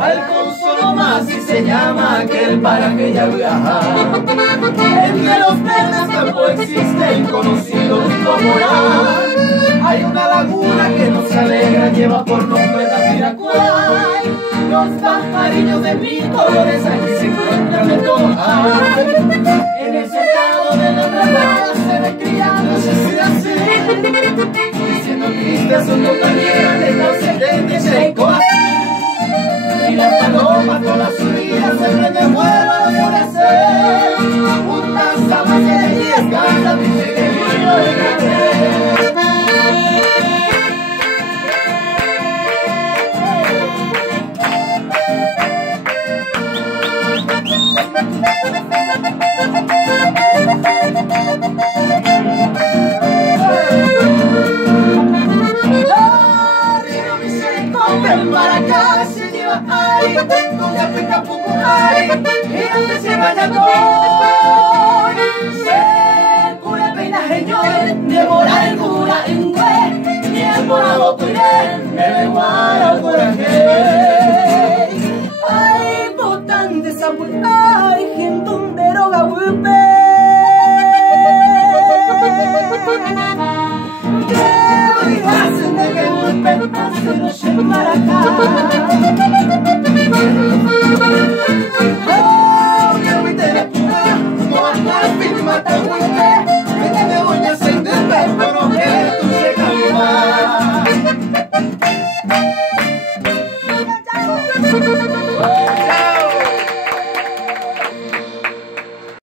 Alfonso más y se llama aquel para que ella viaja. Entre los verdes campos existen conocidos como Morán. Hay una laguna que nos alegra, lleva por nombre Tapiracuay. Los pajarillos de mil colores aquí se encuentran de todo. En el cercado de la granada se ve criándose así, diciendo triste a su compañera de los 76 coas. Y la paloma toda su vida se prende fuego al oscurecer. Una sama de días canta, dice que vino de carrer. Para acá se lleva ay, con la pica poco ay, y antes se vaya con se cura peinaje yo, devora el cura en güey, y el morado tuye, me igual al coraje. Ay, botan de sabor, ay, gente un deroga huipe. Hacen de que golpe, hacen los para acá. Oh, que me te la puta, no hasta el fin mata